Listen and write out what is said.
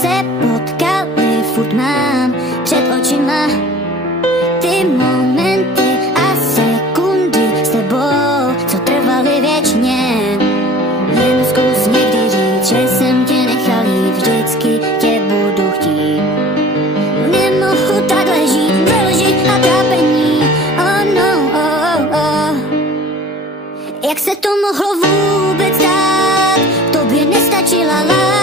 se potkali, furt mám před očima ty momenty a sekundy s tebou, co trvaly věčně. Jen zkus někdy říct, že jsem tě nechal jít, vždycky tě budu chtít. Nemohu takhle žít, záleží a trápení, oh no, oh, oh, oh. Jak se to mohlo vůbec stát, tobě nestačila láska.